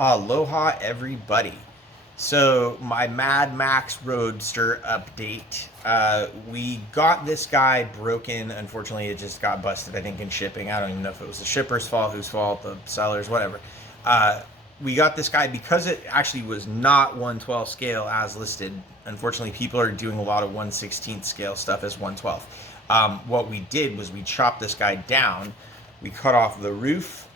Aloha, everybody. So, my Mad Max Roadster update. We got this guy broken. Unfortunately, it just got busted, I think, in shipping. I don't even know if it was the shipper's fault, whose fault, the seller's, whatever. Uh, we got this guy because it actually was not 1/12 scale as listed. Unfortunately, people are doing a lot of 1/16 scale stuff as 1/12. What we did was we chopped this guy down. We cut off the roof,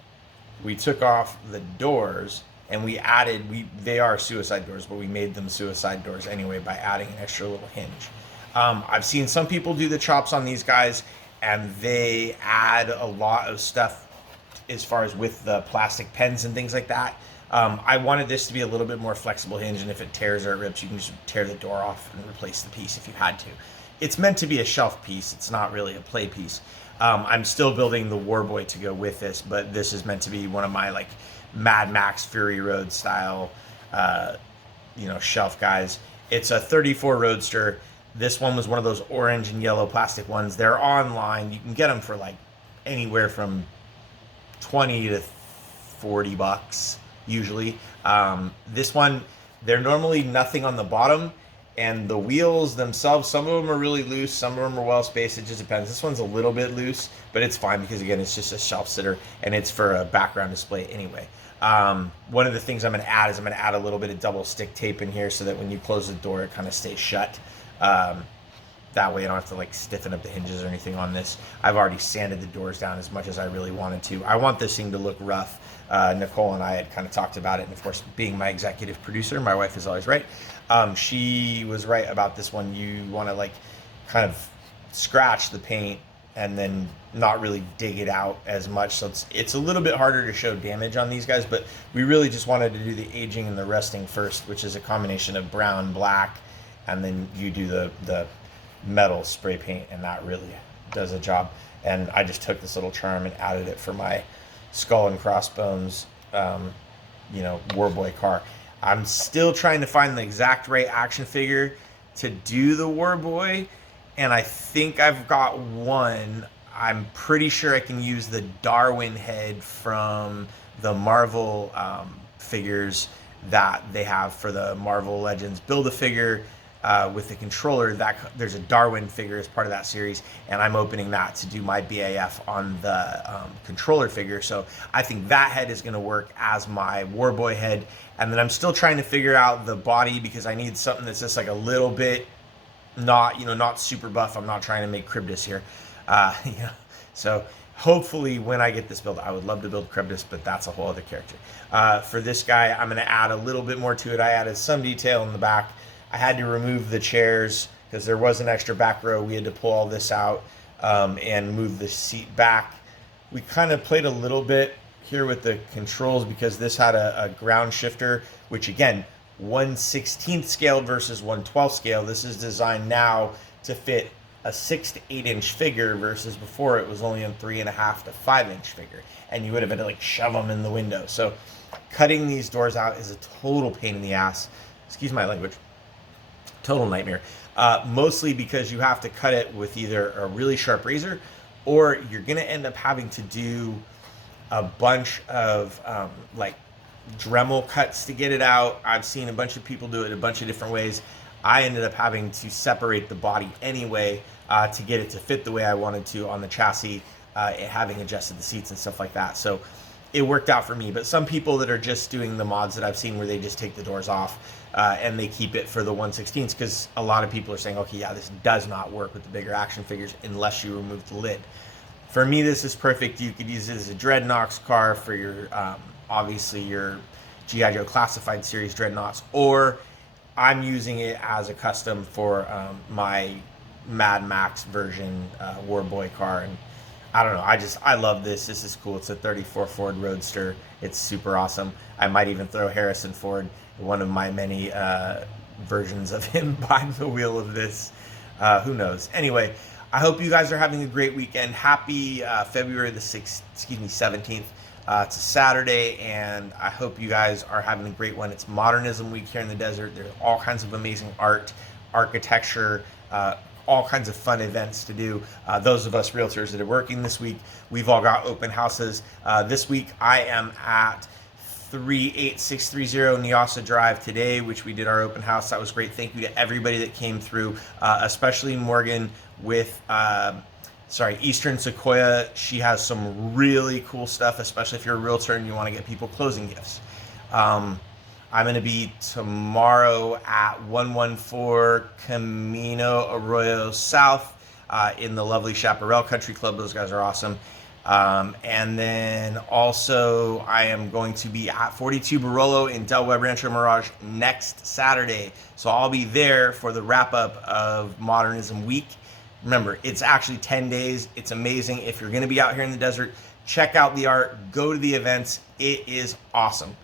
we took off the doors, and we added, they are suicide doors, but we made them suicide doors anyway by adding an extra little hinge. I've seen some people do the chops on these guys, and they add a lot of stuff as far as with the plastic pens and things like that. I wanted this to be a little bit more flexible hinge, and if it tears or it rips, you can just tear the door off and replace the piece if you had to. It's meant to be a shelf piece. It's not really a play piece. I'm still building the Warboy to go with this, but this is meant to be one of my like Mad Max Fury Road style, shelf guys. It's a 34 Roadster. This one was one of those orange and yellow plastic ones. They're online. You can get them for like anywhere from 20 to 40 bucks usually. This one, they're normally nothing on the bottom, and the wheels themselves, some of them are really loose, some of them are well spaced. It just depends. This one's a little bit loose, but it's fine because again, it's just a shelf sitter and it's for a background display anyway. One of the things I'm going to add is I'm going to add a little bit of double stick tape in here so that when you close the door, it kind of stays shut. That way I don't have to like stiffen up the hinges or anything on this. I've already sanded the doors down as much as I really wanted to. I want this thing to look rough. Nicole and I had kind of talked about it, and of course, being my executive producer, my wife is always right. She was right about this one. You want to like kind of scratch the paint and then not really dig it out as much. So it's a little bit harder to show damage on these guys, but we really just wanted to do the aging and the rusting first, which is a combination of brown, black, and then you do the metal spray paint, and that really does a job. And I just took this little charm and added it for my skull and crossbones, Warboy car. I'm still trying to find the exact right action figure to do the Warboy, and I think I've got one. I'm pretty sure I can use the Darwin head from the Marvel figures that they have for the Marvel Legends Build-A-Figure with the controller. That there's a Darwin figure as part of that series, and I'm opening that to do my BAF on the controller figure. So I think that head is going to work as my Warboy head. And then I'm still trying to figure out the body because I need something that's just like a little bit not super buff. I'm not trying to make Cribdus here. So hopefully when I get this build, I would love to build Cribdus, but that's a whole other character. For this guy, I'm going to add a little bit more to it. I added some detail in the back. I had to remove the chairs because there was an extra back row. We had to pull all this out and move the seat back. We kind of played a little bit here with the controls because this had a ground shifter, which again, 1/16 scale versus 1/12 scale. This is designed now to fit a 6 to 8 inch figure versus before it was only a 3.5 to 5 inch figure, and you would have had to like shove them in the window. So cutting these doors out is a total pain in the ass. Excuse my language. Total nightmare. Mostly because you have to cut it with either a really sharp razor, or you're going to end up having to do a bunch of like Dremel cuts to get it out. I've seen a bunch of people do it a bunch of different ways. I ended up having to separate the body anyway to get it to fit the way I wanted to on the chassis, having adjusted the seats and stuff like that. So it worked out for me. But some people that are just doing the mods that I've seen where they just take the doors off and they keep it for the 1/16, because a lot of people are saying, okay, yeah, this does not work with the bigger action figures unless you remove the lid. For me, this is perfect. You could use it as a Dreadnoks car for your, obviously your G.I. Joe Classified Series Dreadnoks, or I'm using it as a custom for my Mad Max version Warboy car. And I don't know, I love this. This is cool. It's a 34 Ford Roadster. It's super awesome. I might even throw Harrison Ford, one of my many versions of him, behind the wheel of this. Who knows? Anyway, I hope you guys are having a great weekend. Happy February the 17th. It's a Saturday, and I hope you guys are having a great one. It's Modernism Week here in the desert. There's all kinds of amazing art, architecture, all kinds of fun events to do. Those of us realtors that are working this week, we've all got open houses. This week I am at 38630 Neosa Drive today, which we did our open house. That was great. Thank you to everybody that came through, especially Morgan with Eastern Sequoia. She has some really cool stuff, especially if you're a realtor and you want to get people closing gifts. I'm going to be tomorrow at 114 Camino Arroyo South in the lovely Chaparral Country Club. Those guys are awesome. And then also I am going to be at 42 Barolo in Del Webb Rancho Mirage next Saturday. So I'll be there for the wrap up of Modernism Week. Remember, it's actually 10 days. It's amazing. If you're going to be out here in the desert, check out the art, go to the events. It is awesome.